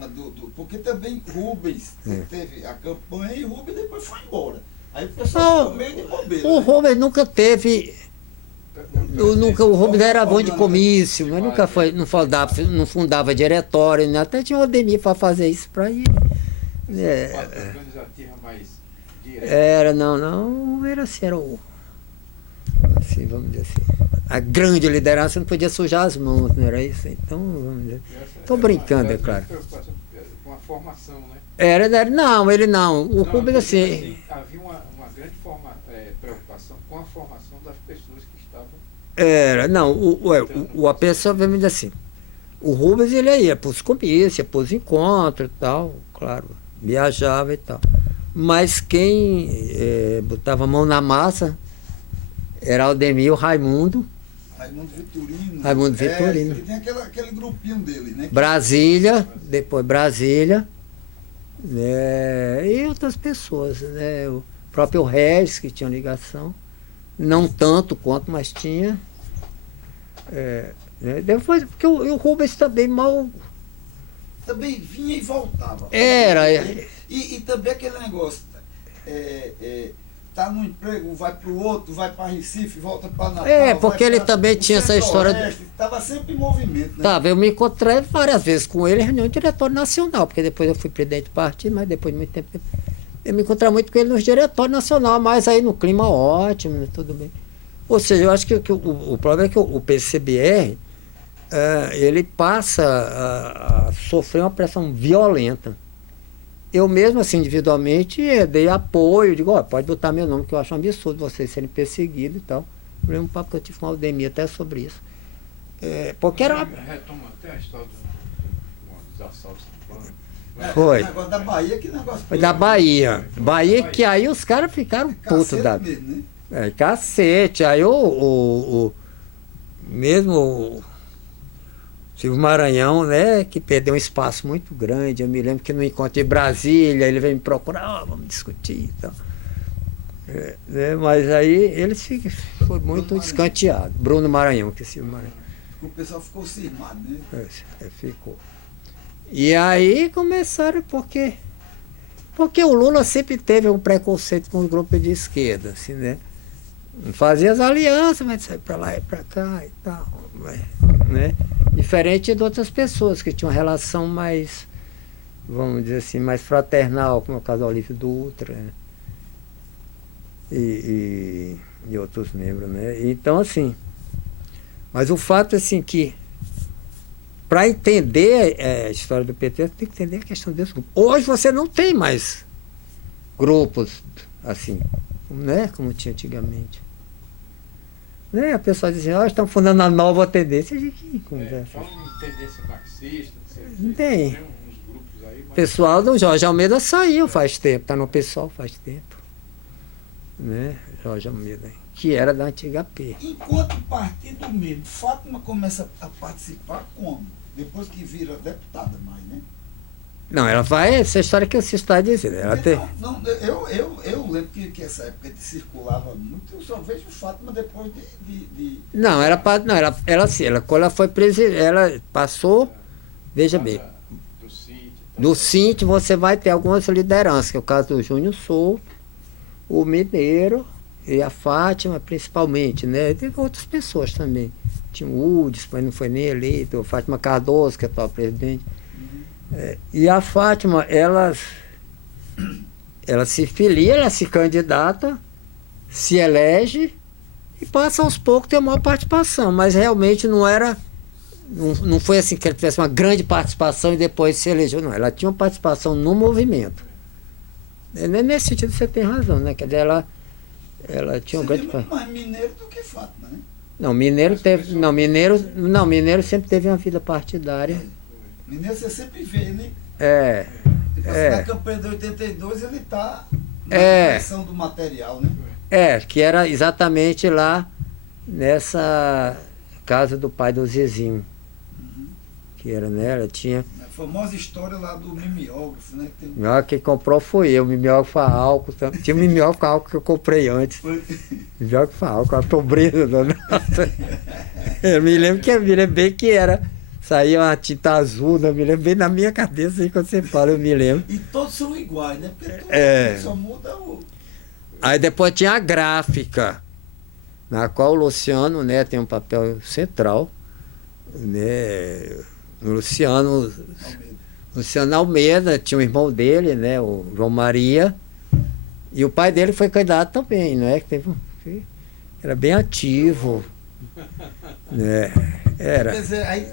tema porque também Rubens teve a campanha e Rubens depois foi embora. Aí o pessoal ficou meio de bobeira. O Rubens nunca teve. O Rubens era bom de comício, mas nunca foi, não fundava diretório, né? Até tinha o Ademir para fazer isso para ir. Organizativa mais direta. Era assim, assim, vamos dizer assim. A grande liderança não podia sujar as mãos, não era isso? Então, vamos dizer. Estou brincando, é claro. Com a formação, né? Ele não. O Rubens, assim. Havia uma grande preocupação com a formação das pessoas que estavam. A pessoa, vamos dizer assim. O Rubens, ele ia para os comícios, ia para os encontros e tal, claro, viajava e tal. Mas quem botava a mão na massa era o Aldemir e o Raimundo. Raimundo Vitorino. Ele tem aquele grupinho dele, né? Depois Brasília, né? E outras pessoas, né? O próprio Regis, que tinha ligação. Não tanto quanto, mas tinha. Depois, porque o Rubens também também vinha e voltava. E também aquele negócio. Tá no emprego, vai para o outro, vai para Recife, volta para Natal. Porque ele também tinha essa história. Estava sempre em movimento, né? Eu me encontrei várias vezes com ele em reunião de diretório nacional, porque depois eu fui presidente do partido, mas depois de muito tempo eu me encontrei muito com ele nos diretórios nacional, mas aí no clima ótimo, né, tudo bem. Ou seja, eu acho que o problema é que o PCBR ele passa a sofrer uma pressão violenta. Eu mesmo, assim, individualmente, dei apoio, digo, pode botar meu nome, que eu acho um absurdo vocês serem perseguidos e tal. Eu lembro um papo que eu tive com a Aldemir até sobre isso. Porque era... Retoma até a história dos assaltos em Pânico. Foi. O negócio da Bahia, que negócio... Foi da Bahia. Bahia que aí os caras ficaram putos da... mesmo, né? Cacete. Aí mesmo... Silvio Maranhão, né, que perdeu um espaço muito grande. Eu me lembro que no encontro de Brasília, ele veio me procurar, vamos discutir e tal. Mas aí ele foi muito escanteado. Bruno Maranhão, que é Silvio Maranhão. O pessoal ficou cismado, né? Ficou. E aí começaram, porque o Lula sempre teve um preconceito com os grupos de esquerda, assim, né? Fazia as alianças, mas saia para lá e para cá e tal, né? Diferente de outras pessoas que tinham uma relação mais, vamos dizer assim, mais fraternal, como é o caso do Olívio Dutra, né? E outros membros, né? Então, assim, mas o fato, assim, que para entender a história do PT, você tem que entender a questão desse grupo. Hoje você não tem mais grupos assim, né? Como tinha antigamente. Né? A pessoa diz assim, estão fundando a nova tendência. De que conversa? Fala em tendência marxista, não tem. Uns grupos aí, mas... O pessoal do Jorge Almeida saiu faz tempo, está no PSOL faz tempo. Né? Jorge Almeida, que era da antiga P. Enquanto partido mesmo, Fátima começa a participar como? Depois que vira deputada mais, né? Não, ela vai, essa história que você está dizendo. Ela eu lembro que essa época circulava muito, eu só vejo Fátima depois de... Não, ela quando ela foi presidente, ela passou, veja bem, do Sítio você vai ter algumas lideranças, que é o caso do Júnior Souto, o Mineiro e a Fátima principalmente, né? Teve outras pessoas também. Tinha o Udes, mas não foi nem eleito, a Fátima Cardoso, que é a atual presidente. E a Fátima, ela se filia, ela se candidata, se elege e passa aos poucos a ter maior participação, mas realmente não foi assim que ela tivesse uma grande participação e depois se elegeu, não. Ela tinha uma participação no movimento. Nesse sentido você tem razão, né? Quer dizer, ela tinha um grande... mais mineiro do que Fátima, né? Não, Mineiro sempre teve uma vida partidária. Mineiro você sempre vê, né? Na campanha de 82 ele está na direção do material, né? Que era exatamente lá nessa casa do pai do Zezinho. Que era, né? Ela tinha... A famosa história lá do mimeógrafo, né? Quem comprou foi eu, mimeógrafo a álcool. Tinha um mimeógrafo a álcool que eu comprei antes. Mimeógrafo a álcool, a pobreza da nossa. Eu me lembro bem que era saía uma tinta azul, não me lembro, bem na minha cabeça aí quando você fala, eu me lembro. E todos são iguais, né? Porque só muda o... Aí depois tinha a gráfica, na qual o Luciano, né, tem um papel central, né? O Luciano Almeida tinha um irmão dele, né, o João Maria, e o pai dele foi candidato também, né? Era bem ativo, né? Era. Quer dizer, aí,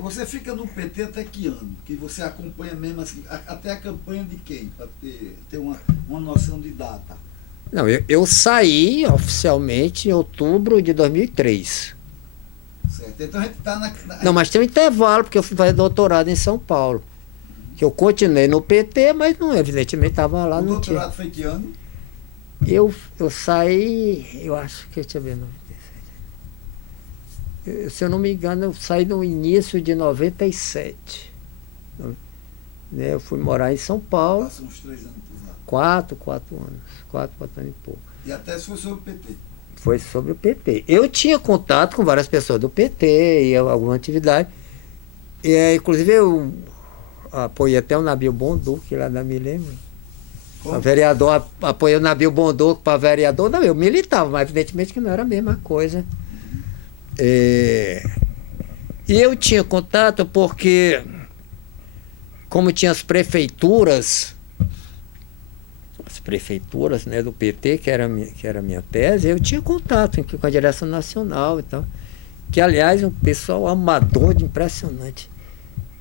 você fica no PT até que ano? Que você acompanha mesmo assim, até a campanha de quem? Para ter uma noção de data. Não, eu saí oficialmente em outubro de 2003. Certo, então a gente está na... Não, mas tem um intervalo, porque eu fui fazer doutorado em São Paulo. Que eu continuei no PT, mas não, evidentemente estava lá O no doutorado foi que ano? Eu saí, eu acho que, deixa eu ver, 97. Se eu não me engano, eu saí no início de 97. Né, eu fui morar em São Paulo. Passou uns 3 anos por lá. 4 anos. 4 anos e pouco. E até se foi sobre o PT. Foi sobre o PT. Eu tinha contato com várias pessoas do PT e alguma atividade. E, inclusive, eu apoiei até o Nabil Bonduque lá da Milênio. O vereador apoiou o Nabil Bonduque para vereador. Não, eu militava, mas evidentemente que não era a mesma coisa. E eu tinha contato porque, como tinha as prefeituras, né, do PT, que era a minha tese, eu tinha contato com a direção nacional e tal. Que, aliás, um pessoal amador de impressionante.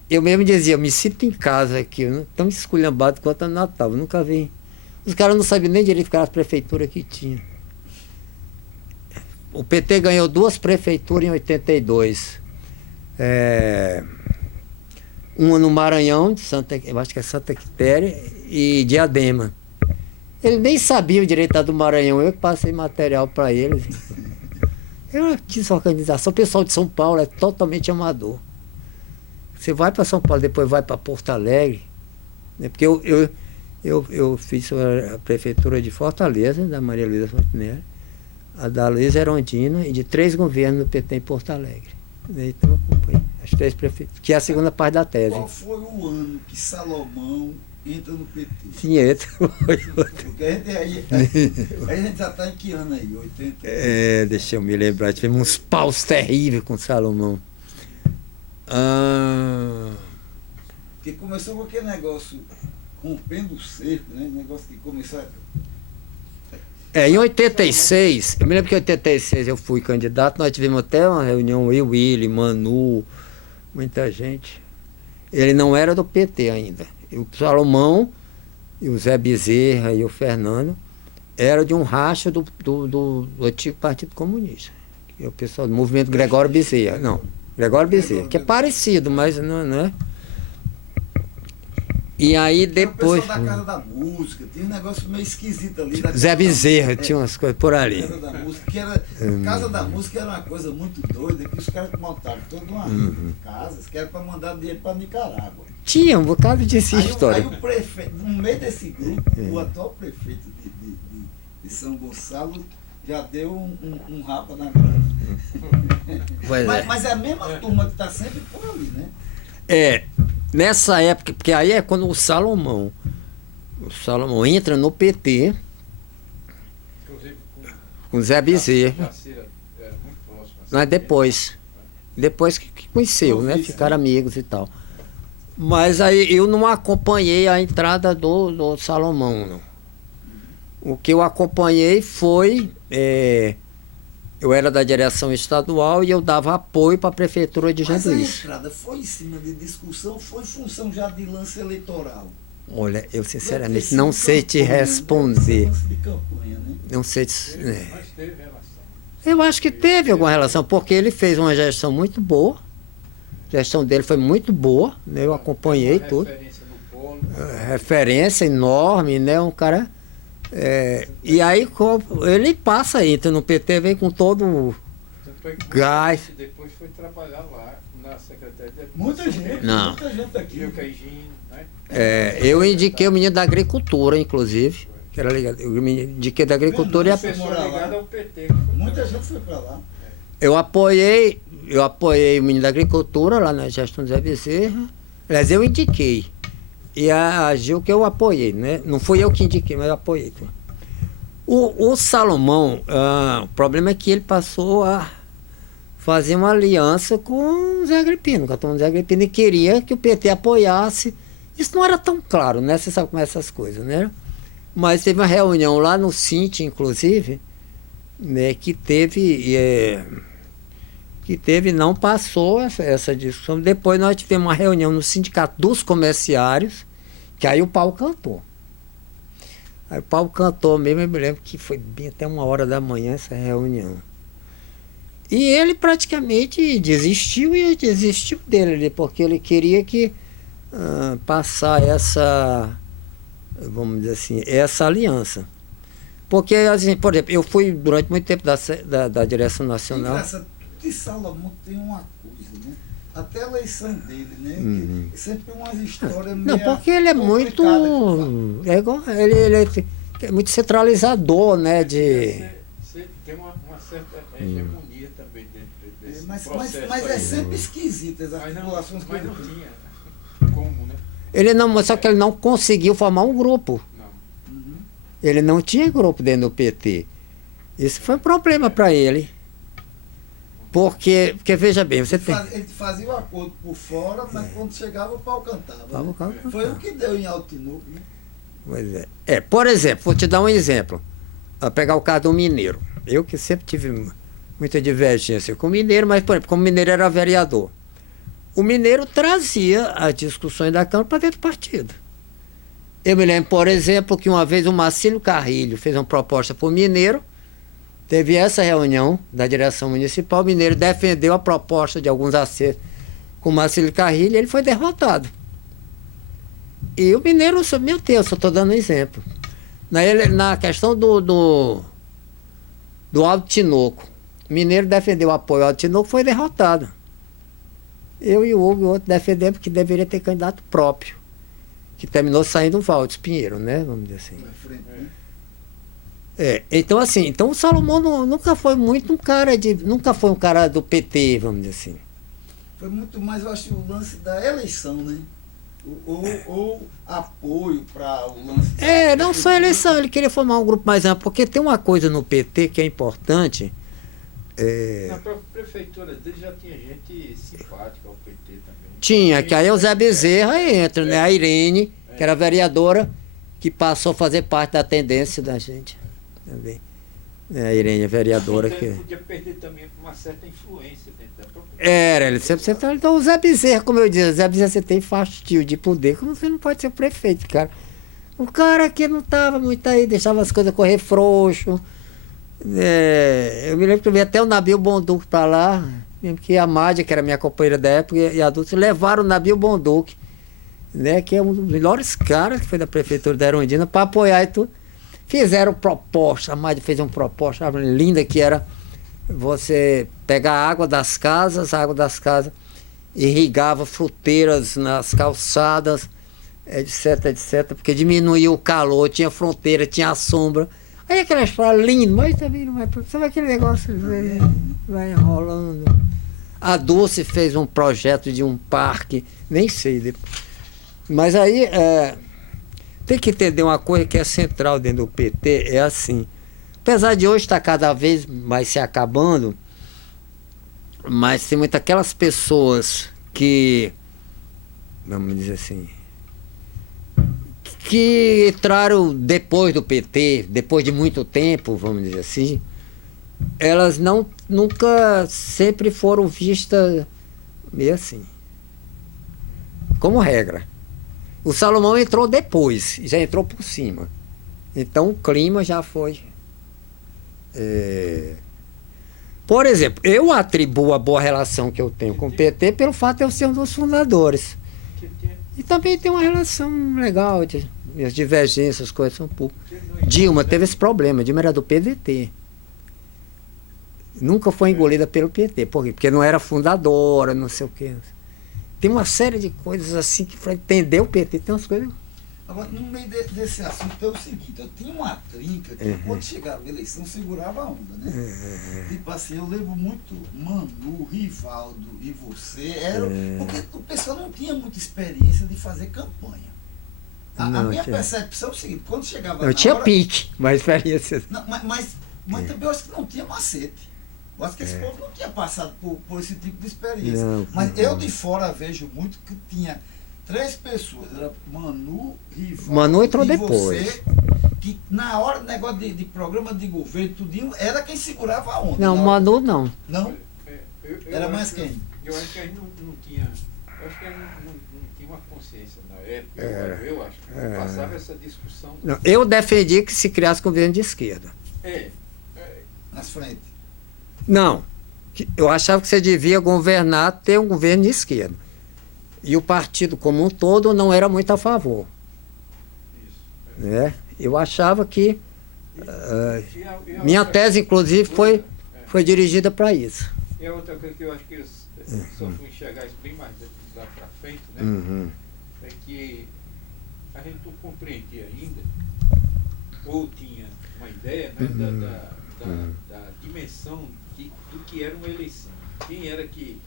Eu mesmo dizia, eu me sinto em casa aqui, tão esculhambado quanto no Natal, eu nunca vi. Os caras não sabiam nem direito qual era a prefeitura que tinha. O PT ganhou 2 prefeituras em 82. Uma no Maranhão, eu acho que é Santa Quitéria, e Diadema. Ele nem sabia o direito da do Maranhão, eu que passei material para eles. Eu quis organização. O pessoal de São Paulo é totalmente amador. Você vai para São Paulo, depois vai para Porto Alegre, né? Porque eu fiz a prefeitura de Fortaleza, da Maria Luísa Fontenelle, a da Luísa Erondina e de 3 governos do PT em Porto Alegre. Então eu acompanhei as 3 prefeituras, que é a segunda parte da tese. Qual foi o ano que Salomão entra no PT? Sim, entra. Porque a gente já está em que ano aí? 80? Deixa eu me lembrar, tivemos uns paus terríveis com Salomão. Porque começou com aquele negócio rompendo o cerco, né? Negócio que começou em 86, eu me lembro que em 86 eu fui candidato, nós tivemos até uma reunião, eu, Willy, Manu, muita gente. Ele não era do PT ainda. O Salomão, e o Zé Bezerra e o Fernando eram de um racha do antigo Partido Comunista. Que é o pessoal do movimento Gregório Bezerra. Não, Gregório Bezerra, que é parecido, mas não é. E aí depois. O pessoal da Casa da Música, tinha um negócio meio esquisito ali. Zé Bezerra, tinha umas coisas por ali. Casa da Música, Casa da Música era uma coisa muito doida, que os caras montaram toda uma casa, que era para mandar dinheiro para Nicarágua. Tinha um bocado de história. Aí o prefeito, no meio desse grupo, o atual prefeito de São Gonçalo já deu um rapa na grana. Mas é a mesma turma que está sempre por ali, né? Nessa época, porque aí é quando o Salomão entra no PT, inclusive com Zé Bezerra. Era muito próximo. Mas depois que conheceu, né? Ficaram amigos e tal. Mas aí eu não acompanhei a entrada do Salomão, não. O que eu acompanhei foi... eu era da direção estadual e eu dava apoio para a prefeitura de Janduís. Mas a entrada foi em cima de discussão, foi função já de lance eleitoral? Olha, eu sinceramente não sei te responder. Lance de campanha, né? Não sei Mas teve relação. Eu acho que teve alguma relação, porque ele fez uma gestão muito boa. A gestão dele foi muito boa, né? Eu acompanhei tudo. Referência no polo. Referência enorme, né? Um cara... e aí ele entra no PT, vem com todo o gás. Depois foi trabalhar lá na Secretaria de Muita Educação. gente, Não. muita gente aqui. Viu Caijinho, né? Eu indiquei o menino da agricultura, inclusive, que era ligado. Eu me indiquei da agricultura Pessoa ligada ao PT. Muita gente foi para lá. Eu apoiei o ministro da Agricultura lá na gestão do Zé Bezerra. Aliás, eu indiquei. E a Gil que eu apoiei, né? Não fui eu que indiquei, mas eu apoiei. O Salomão, o problema é que ele passou a fazer uma aliança com o Zé Agripino, com a turma do Zé Agripino, e queria que o PT apoiasse. Isso não era tão claro, né? Você sabe como é essas coisas, né? Mas teve uma reunião lá no Cinti, inclusive, né, que não passou essa discussão. Depois nós tivemos uma reunião no Sindicato dos Comerciários, que aí o pau cantou. Aí o pau cantou mesmo, eu me lembro que foi bem até 1h da manhã essa reunião. E ele praticamente desistiu, e desistiu dele, porque ele queria que passar essa, vamos dizer assim, essa aliança. Porque, assim, por exemplo, eu fui durante muito tempo da direção nacional. Engraçado, de Salomão tem uma coisa, né? Até a eleição dele, né? Que sempre tem umas histórias meio. Não, porque ele é muito. É igual, ele é muito centralizador, né? Você tem uma certa hegemonia também dentro desse processo. Mas é sempre esquisito as articulações que mas ele não tem. tinha como, né? Ele não, só que ele não conseguiu formar um grupo. Ele não tinha grupo dentro do PT. Isso foi um problema para ele. Porque veja bem, você tem. Ele fazia o acordo por fora, mas quando chegava o pau cantava. Né? Foi o que deu em Altinuk, né? Pois é. Por exemplo, vou te dar um exemplo. Vou pegar o caso do Mineiro. Eu que sempre tive muita divergência com o Mineiro, mas, por exemplo, como o Mineiro era vereador, o Mineiro trazia as discussões da Câmara para dentro do partido. Eu me lembro, por exemplo, que uma vez o Marcílio Carrilho fez uma proposta para o Mineiro, teve essa reunião da direção municipal, o Mineiro defendeu a proposta de alguns acertos com o Marcílio Carrilho e ele foi derrotado. E o Mineiro, meu Deus, eu estou dando um exemplo. Na questão do Alto Tinoco, o Mineiro defendeu o apoio ao Alto Tinoco, foi derrotado. Eu e o Hugo e o outro defendemos que deveria ter candidato próprio, que terminou saindo o Valdes Pinheiro, né? Vamos dizer assim. Então assim, o Salomão nunca foi muito nunca foi um cara do PT, vamos dizer assim. Foi muito mais, eu acho, o lance da eleição, né? Ou apoio para o lance não só a eleição, ele queria formar um grupo mais amplo, porque tem uma coisa no PT que é importante. Na própria prefeitura dele já tinha gente simpática ao PT também. Tinha, que aí o Zé Bezerra entra, né? A Irene, que era vereadora, que passou a fazer parte da tendência da gente também. A Irene, a vereadora. Então, que ele podia perder também uma certa influência dentro da própria. Ele sempre centralizou. Então o Zé Bezerra, como eu disse, o Zé Bezerra, você tem fastio de poder, como você não pode ser prefeito, cara. O cara que não estava muito aí, deixava as coisas correr frouxo. Eu me lembro que eu vi até o Nabil Bonduque para lá, mesmo que a Mádia, que era minha companheira da época, e a Dulce, levaram o Nabil Bonduque, né, que é um dos melhores caras que foi da prefeitura da Erundina, para apoiar e tudo. Fizeram proposta, a Mádia fez uma proposta linda, que era você pegar a água das casas, irrigava fruteiras nas calçadas, etc, porque diminuía o calor, tinha fronteira, tinha a sombra. Aí aquela história linda, mas também não vai. Sabe aquele negócio vai enrolando. A Dulce fez um projeto de um parque, nem sei. Mas aí tem que entender uma coisa que é central dentro do PT, é assim. Apesar de hoje estar cada vez mais se acabando, mas tem muitas aquelas pessoas que, vamos dizer assim, que entraram depois do PT, depois de muito tempo, vamos dizer assim, elas nunca sempre foram vistas meio assim, como regra. O Salomão entrou depois, já entrou por cima. Então o clima já foi. Por exemplo, eu atribuo a boa relação que eu tenho com o PT pelo fato de eu ser um dos fundadores. E também tem uma relação legal, as divergências, as coisas são um pouco. Dilma teve esse problema, Dilma era do PDT. Nunca foi engolida pelo PT. Por quê? Porque não era fundadora, não sei o quê. Tem uma série de coisas assim que para entender o PT tem umas coisas. Agora, no meio desse assunto é o seguinte, eu tinha uma trinca que quando chegava a eleição segurava a onda, né? Tipo assim, eu lembro muito Manu, Rivaldo e você, porque o pessoal não tinha muita experiência de fazer campanha. A minha percepção é o seguinte, quando chegava eu tinha pique, mas experiência. Não, mas também eu acho que não tinha macete. Eu acho que esse povo não tinha passado por esse tipo de experiência. Mas eu de fora vejo muito que tinha 3 pessoas, era Manu, Rivaldo Manu entrou e depois. você, que na hora do negócio de programa de governo, tudinho, era quem segurava a onda. Não, Manu não. Não? Era mais quem? Eu acho que a gente não tinha. Eu acho que a gente não tinha uma consciência na época. Eu acho que passava essa discussão. Não, eu defendi que se criasse governo de esquerda. Nas frentes. Não. Eu achava que você devia governar, ter um governo de esquerda. E o partido como um todo não era muito a favor. Isso. Né? Eu achava que... minha tese, inclusive, foi dirigida para isso. E a outra coisa que eu acho que eu só fui enxergar isso bem mais lá para frente, né? É que a gente não compreendia ainda, ou tinha uma ideia, né, da dimensão do que era uma eleição. Quem era que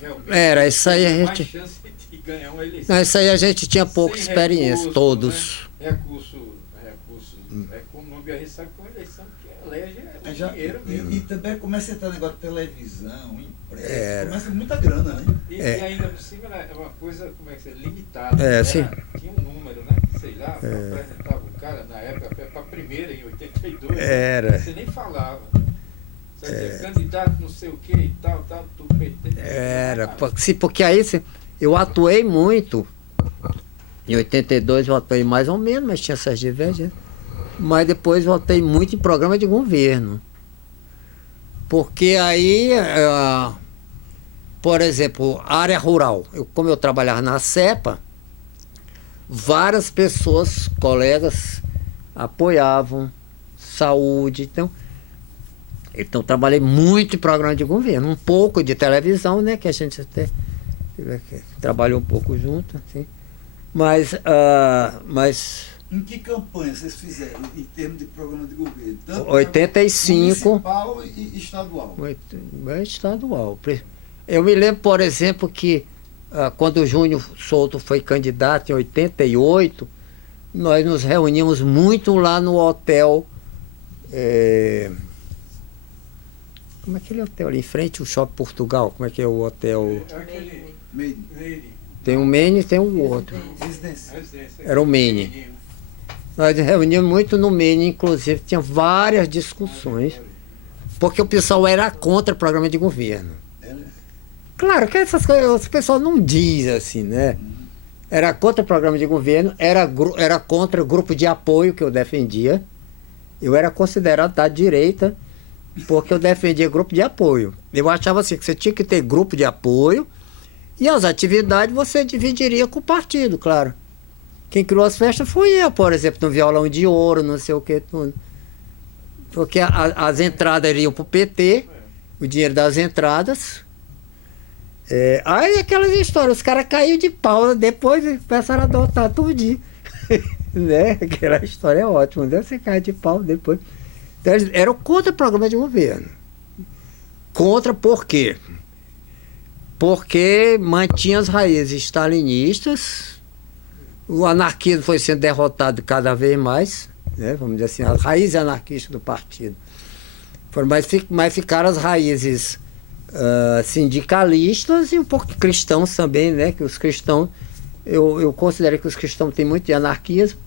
realmente era, isso aí a tinha gente... mais chance de ganhar uma eleição. Não, isso aí a gente tinha pouca experiência, recurso, todos. Né? Recurso econômico, a gente sabe que uma eleição que elege é dinheiro mesmo. E também começa a entrar negócio de televisão, impresso, começa muita grana, né? E ainda por cima é uma coisa, como é que é, limitada. Sim. Tinha um número, né? Sei lá, apresentava o cara na época, para a primeira, em 82, era. Você nem falava. Você dizia, candidato não sei o que e tal, do PT. Era, porque aí eu atuei muito. Em 82 eu atuei mais ou menos, mas tinha essas divergências. Mas depois eu atuei muito em programa de governo. Porque aí, por exemplo, área rural. Como eu trabalhava na CEPA, várias pessoas, colegas, apoiavam saúde. Então trabalhei muito em programa de governo, um pouco de televisão, né, que a gente até trabalhou um pouco junto, assim. Mas em que campanha vocês fizeram em termos de programa de governo? Tanto 85 municipal e estadual. Estadual. Eu me lembro, por exemplo, que quando o Júnior Souto foi candidato em 88, nós nos reunimos muito lá no hotel. Como é aquele hotel ali em frente ao Shopping Portugal? Como é que é o hotel? Tem um Maine e tem um outro. Era o Maine. Nós reunimos muito no Maine, inclusive tinha várias discussões, porque o pessoal era contra o programa de governo. Claro que essas coisas o pessoal não diz assim, né? Era contra o programa de governo, era contra o grupo de apoio que eu defendia. Eu era considerado da direita, porque eu defendia grupo de apoio. Eu achava assim, que você tinha que ter grupo de apoio e as atividades você dividiria com o partido, claro. Quem criou as festas foi eu, por exemplo, no violão de ouro, não sei o que, tudo. Porque as entradas iriam para o PT, o dinheiro das entradas. Aí aquelas histórias, os caras caíram de pau, depois começaram a adotar tudinho. Né? Aquela história é ótima, né? Você cai de pau depois. Então, eles eram contra o programa de governo. Contra por quê? Porque mantinha as raízes stalinistas, o anarquismo foi sendo derrotado cada vez mais, né? Vamos dizer assim, as raízes anarquistas do partido. Mas ficaram as raízes sindicalistas e um pouco cristãos também, né? Que os cristãos, eu considero que os cristãos têm muito de anarquismo.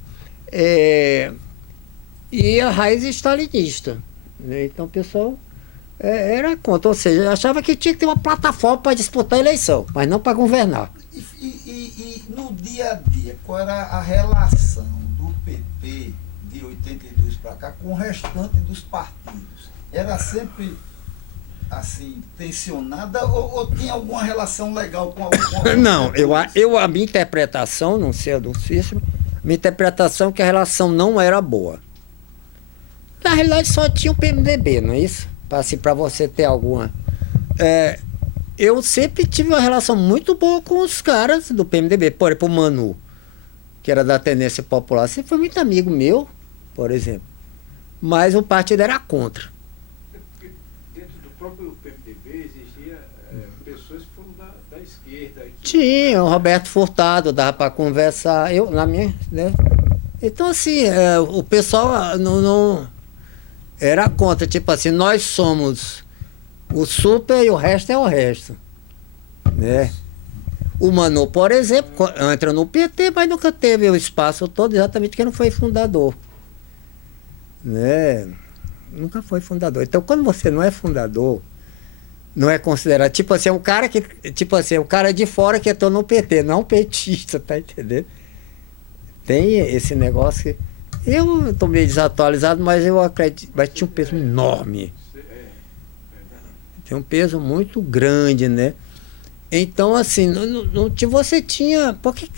E a raiz stalinista, né? Então o pessoal era contra, ou seja, achava que tinha que ter uma plataforma para disputar a eleição, mas não para governar. E no dia a dia, qual era a relação do PT de 82 para cá com o restante dos partidos? Era sempre assim, tensionada ou tinha alguma relação legal com alguma? Não, a minha interpretação, não sei a do Cícero, minha interpretação é que a relação não era boa. Na realidade só tinha o PMDB, não é isso? Para você ter alguma... eu sempre tive uma relação muito boa com os caras do PMDB, por exemplo, o Manu. que era da tendência popular, sempre foi muito amigo meu, por exemplo. Mas o partido era contra. Porque dentro do próprio PMDB existia pessoas que foram da esquerda. Tinha, o Roberto Furtado, dava para conversar. Eu, na minha, né? Então, assim, o pessoal não era contra. Tipo assim, nós somos o super e o resto é o resto. Né? O Manu, por exemplo, entra no PT, mas nunca teve o espaço todo, exatamente porque não foi fundador. Né? Nunca foi fundador. Então, quando você não é fundador, não é considerado, tipo assim, um cara que, tipo assim, um cara de fora que entrou no PT, não um petista, tá entendendo? Tem esse negócio que eu estou meio desatualizado, mas eu acredito, mas tinha um peso enorme. Tem um peso muito grande, né? Então, assim, você tinha, porque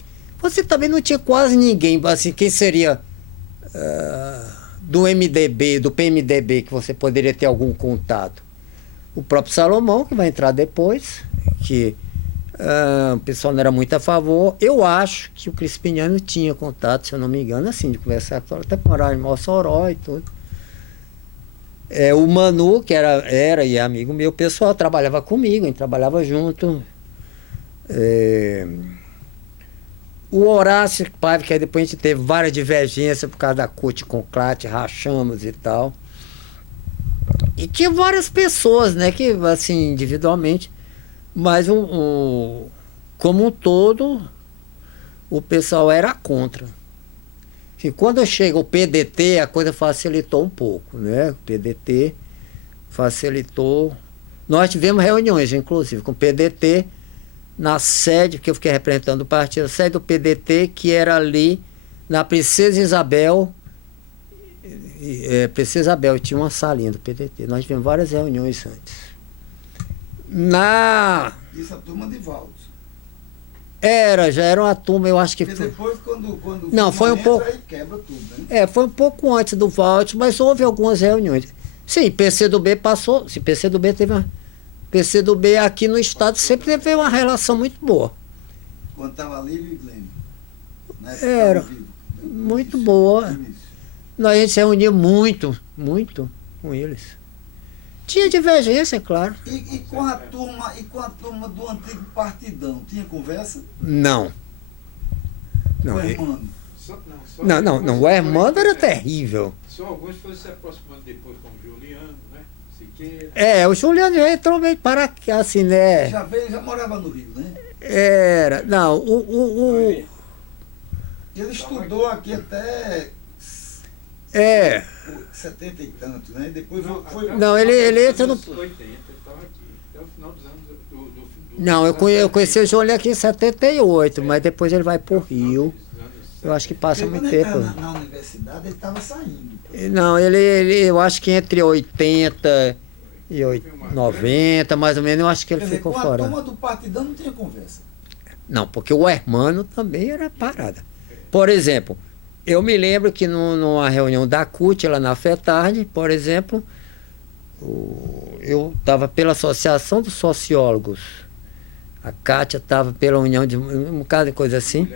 você também não tinha quase ninguém, assim, quem seria do MDB, do PMDB, que você poderia ter algum contato? O próprio Salomão, que vai entrar depois, que o pessoal não era muito a favor. Eu acho que o Crispiniano tinha contato, se eu não me engano, assim, de conversar, até morar em Mossoró e tudo. O Manu, que era e é amigo meu, o pessoal trabalhava comigo, a gente trabalhava junto. O Horácio Paiva, que aí depois a gente teve várias divergências por causa da CUT com o CLAT, rachamos e tal. E tinha várias pessoas, né, que assim, individualmente, mas como um todo, o pessoal era contra. E quando chega o PDT, a coisa facilitou um pouco, né? O PDT facilitou. Nós tivemos reuniões, inclusive, com o PDT, na sede, que eu fiquei representando o partido, a sede do PDT, que era ali na Princesa Isabel. Princesa Isabel, tinha uma salinha do PDT. Nós tivemos várias reuniões antes. Isso é a turma de Valdes. Já era uma turma, eu acho que... Porque depois, quando não, foi um pouco... aí quebra tudo, né? Foi um pouco antes do Valdes, mas houve algumas reuniões. Sim, PCdoB passou... Se PCdoB teve uma... PCdoB aqui no estado sempre teve uma relação muito boa. Quando estava Lívio e Glênio. Era muito boa. Nós a gente se reunia muito com eles. Tinha divergência, claro. E com a turma do antigo partidão, tinha conversa? Não. O Hermano? Não, o Hermano era terrível. Só alguns foram se aproximando depois, como o Juliano, né? Siqueira. O Juliano já entrou meio para cá, assim, né? Já morava no Rio, né? Não, Ele estudou aqui até... 70 e tanto, né? Depois foi... Não, ele entra no... 80, ele estava aqui, até o final dos anos do Não, eu conheci o João aqui em 78, mas depois ele vai pro Rio. Eu acho que passa muito tempo. Na universidade ele estava saindo. Não, eu acho que entre 80 e 90, mais ou menos, eu acho que ele ficou fora. A turma do partidão não tinha conversa. Não, porque o Hermano também era parada. Por exemplo, eu me lembro que numa reunião da CUT, lá na FETARD, por exemplo, eu estava pela Associação dos Sociólogos, a Cátia estava pela União de um bocado de coisa assim.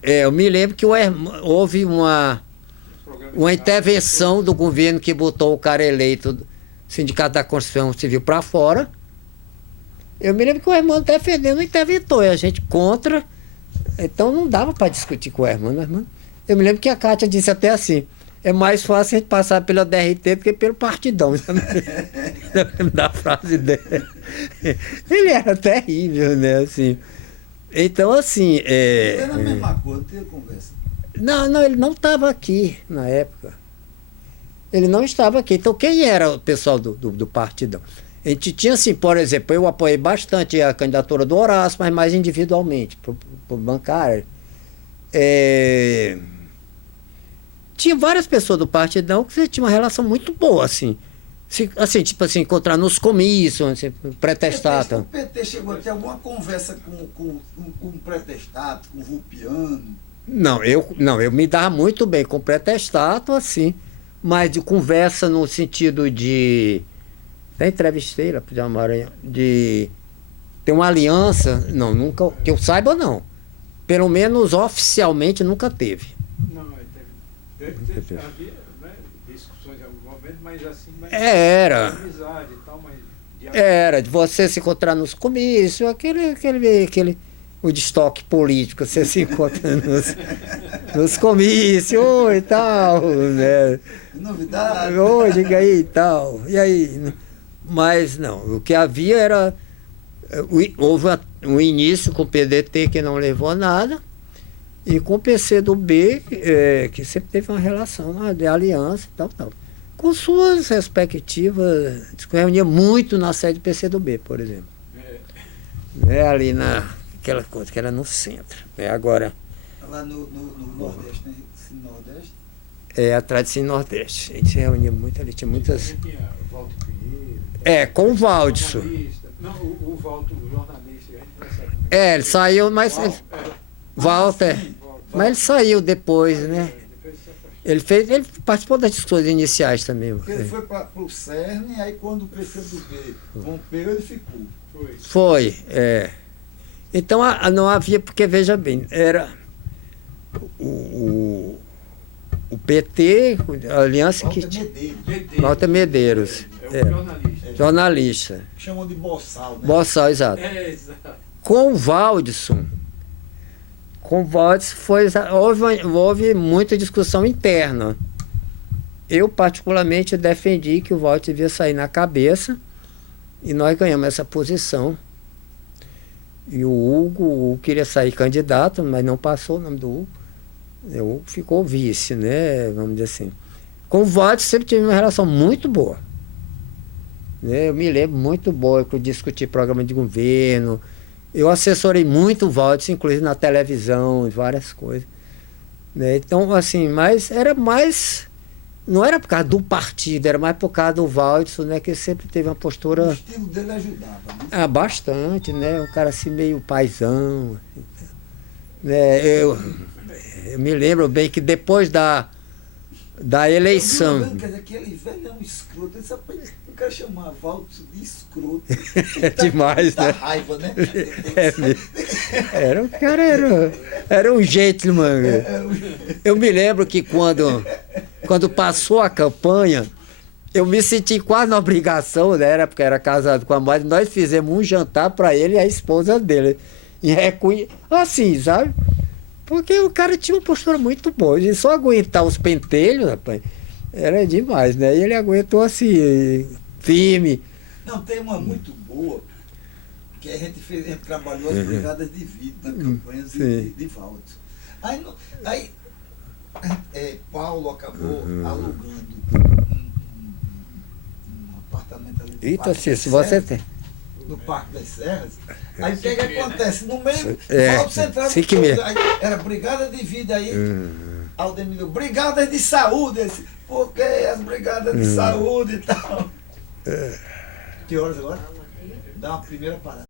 Eu me lembro que houve uma intervenção do governo que botou o cara eleito do Sindicato da Construção Civil para fora. Eu me lembro que o Hermano defendendo interventou, e a gente contra. Então não dava para discutir com o Hermano. Eu me lembro que a Cátia disse até assim: é mais fácil a gente passar pela DRT do que pelo partidão. Da frase dela. Ele era terrível, né? Assim. Então, assim. Era a mesma coisa, tinha conversa. Não, ele não estava aqui na época. Ele não estava aqui. Então, quem era o pessoal do partidão? A gente tinha, assim, por exemplo, eu apoiei bastante a candidatura do Horácio, mas mais individualmente, para o bancário. Tinha várias pessoas do partidão que tinha uma relação muito boa, assim. Tipo assim, encontrar nos comícios, assim, pré-testato. O PT chegou a ter alguma conversa com um pré-testato, com o Rupiano? Não, eu me dava muito bem com o pré-testato, assim, mas de conversa no sentido de... Até entrevistei lá de ter uma aliança, não, nunca, que eu saiba não. pelo menos oficialmente nunca teve. Não, havia, né, discussões em algum momento, mas assim, Era. amizade e tal, mas era de você se encontrar nos comícios, o destoque político, você se encontra nos comícios, oi e tal, né? Novidade. Oi, diga aí e tal. E aí? Mas não, o que havia era. Houve um início com o PDT que não levou a nada, e com o PCdoB, que sempre teve uma relação de aliança e tal, tal. Com suas respectivas. Se reunia muito na sede do PCdoB, por exemplo. Ali naquela coisa que era no centro. Agora. Lá no Nordeste, né? Cine Nordeste? Atrás de Cine Nordeste. A gente se reunia muito ali, tinha muitas. Tinha Walter Pinheiro. Com o Valdson. Não, o Walter, o jornalista, a gente não sabe. Ele saiu, mas. Walter. Mas ele saiu depois, né? Ele participou das discussões iniciais também. Porque ele foi para o CERN, e aí quando o PCdoB rompeu, ele ficou. Foi. Então não havia, porque veja bem, era o PT, a aliança Walter que tinha. Medeiros. Walter Medeiros. Jornalista. Chamam de Bossal, né? Bossal, exato. Exato. Com o Valdson houve muita discussão interna. Eu, particularmente, defendi que o Valdson devia sair na cabeça, e nós ganhamos essa posição. E o Hugo queria sair candidato, mas não passou o nome do Hugo. O Hugo ficou vice, né? Vamos dizer assim. Com o Valdson sempre tive uma relação muito boa. Eu me lembro muito boa, que eu discuti programa de governo. Eu assessorei muito o Valdson, inclusive na televisão, várias coisas. Então, assim, mas era mais. Não era por causa do partido, era mais por causa do Valdson, né? Que sempre teve uma postura. O estilo dele ajudava, né? Bastante, né? Um cara assim meio paizão. Né? Eu me lembro bem que depois da eleição. Quer dizer, aquele velho é um escroto. Eu quero chamar Valdson de escroto. Demais, né? Raiva, né? O cara era um gentleman. Eu me lembro que quando passou a campanha, eu me senti quase na obrigação, né? Porque era casado com a mãe, nós fizemos um jantar para ele e a esposa dele. Assim, sabe? Porque o cara tinha uma postura muito boa. E só aguentar os pentelhos, rapaz, era demais, né? E ele aguentou assim, firme. Não, tem uma muito boa, que a gente trabalhou as brigadas de vida na campanha de Valdson. Aí Paulo acabou alugando um apartamento ali no Parque das Serras, no Parque das Serras. Aí o que acontece? No meio, Valdson entrava, era brigada de vida aí, Aldemir, brigadas de saúde, porque as brigadas de saúde e tal. Que horas agora? Dá uma primeira parada.